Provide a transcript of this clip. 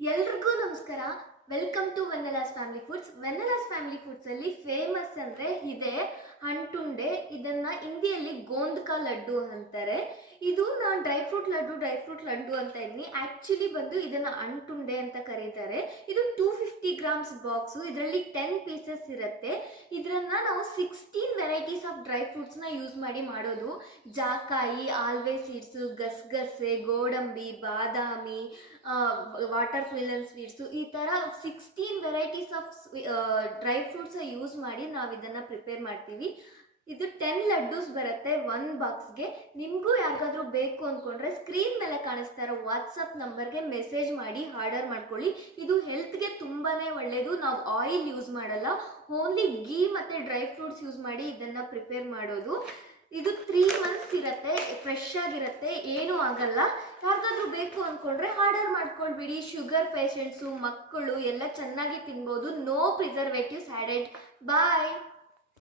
ಎಲ್ರಿಗೂ ನಮಸ್ಕಾರ. Welcome to Vennala's family foods. Vennala's family foods ಅಲ್ಲಿ ಫೇಮಸ್ ಅಂದ್ರೆ ಇದೆ ಅಂಟುಂಡೆ. ಇದನ್ನ ಹಿಂದಿಯಲ್ಲಿ ಗೋಂದ್ಕಾ ಲಡ್ಡು ಅಂತಾರೆ. ಇದು ನಾನು ಡ್ರೈ ಫ್ರೂಟ್ ಲಡ್ಡು ಅಂತ ಇದ್ದೀನಿ. ಆಕ್ಚುಲಿ ಬಂದು ಇದನ್ನ ಅಂಟುಂಡೆ ಅಂತ ಕರೀತಾರೆ. ಇದು 250 ಗ್ರಾಮ್ಸ್ ಬಾಕ್ಸು. ಇದರಲ್ಲಿ 10 ಪೀಸಸ್ ಇರುತ್ತೆ. ಇದನ್ನ ನಾವು 16 ವೆರೈಟೀಸ್ ಆಫ್ ಡ್ರೈ ಫ್ರೂಟ್ಸ್ನ ಯೂಸ್ ಮಾಡಿ ಮಾಡೋದು. ಜಾಕಾಯಿ, ಆಲ್ವೆ ಸೀಡ್ಸು, ಗಸಗಸೆ, ಗೋಡಂಬಿ, ಬಾದಾಮಿ, ವಾಟರ್ ಮಿಲನ್ ಸ್ವೀಟ್ಸು, ಈ ಥರ 16 varieties of dry fruits use ಮಾಡಿ ನಾವು ಇದನ್ನು ಪ್ರಿಪೇರ್ ಮಾಡ್ತೀವಿ. ಇದು 10 ಲಡ್ಡೂಸ್ ಬರುತ್ತೆ ಒಂದು ಬಾಕ್ಸ್ಗೆ. ನಿಮಗೂ ಯಾರಿಗಾದ್ರೂ ಬೇಕು ಅಂದ್ಕೊಂಡ್ರೆ ಸ್ಕ್ರೀನ್ ಮೇಲೆ ಕಾಣಿಸ್ತಾ ಇರೋ ವಾಟ್ಸಪ್ ನಂಬರ್ಗೆ ಮೆಸೇಜ್ ಮಾಡಿ ಆರ್ಡರ್ ಮಾಡ್ಕೊಳ್ಳಿ. ಇದು ಹೆಲ್ತ್ಗೆ ತುಂಬಾ ಒಳ್ಳೆಯದು. ನಾವು ಆಯಿಲ್ ಯೂಸ್ ಮಾಡಲ್ಲ, ಓನ್ಲಿ ಗೀ ಮತ್ತು ಡ್ರೈ ಫ್ರೂಟ್ಸ್ ಯೂಸ್ ಮಾಡಿ ಇದನ್ನು ಪ್ರಿಪೇರ್ ಮಾಡೋದು. ಇದು 3 ಮಂತ್ಸ್ ಇರುತ್ತೆ, ಫ್ರೆಶ್ ಆಗಿರುತ್ತೆ, ಏನೂ ಆಗಲ್ಲ. ಯಾರಿಗಾದ್ರೂ ಬೇಕು ಅಂದ್ಕೊಂಡ್ರೆ ಆರ್ಡರ್ ಮಾಡ್ಕೊಳ್ಬಿಡಿ. ಶುಗರ್ ಪೇಷಂಟ್ಸು, ಮಕ್ಕಳು ಎಲ್ಲ ಚೆನ್ನಾಗಿ ತಿನ್ಬೋದು. No preservatives added. ಬಾಯ್.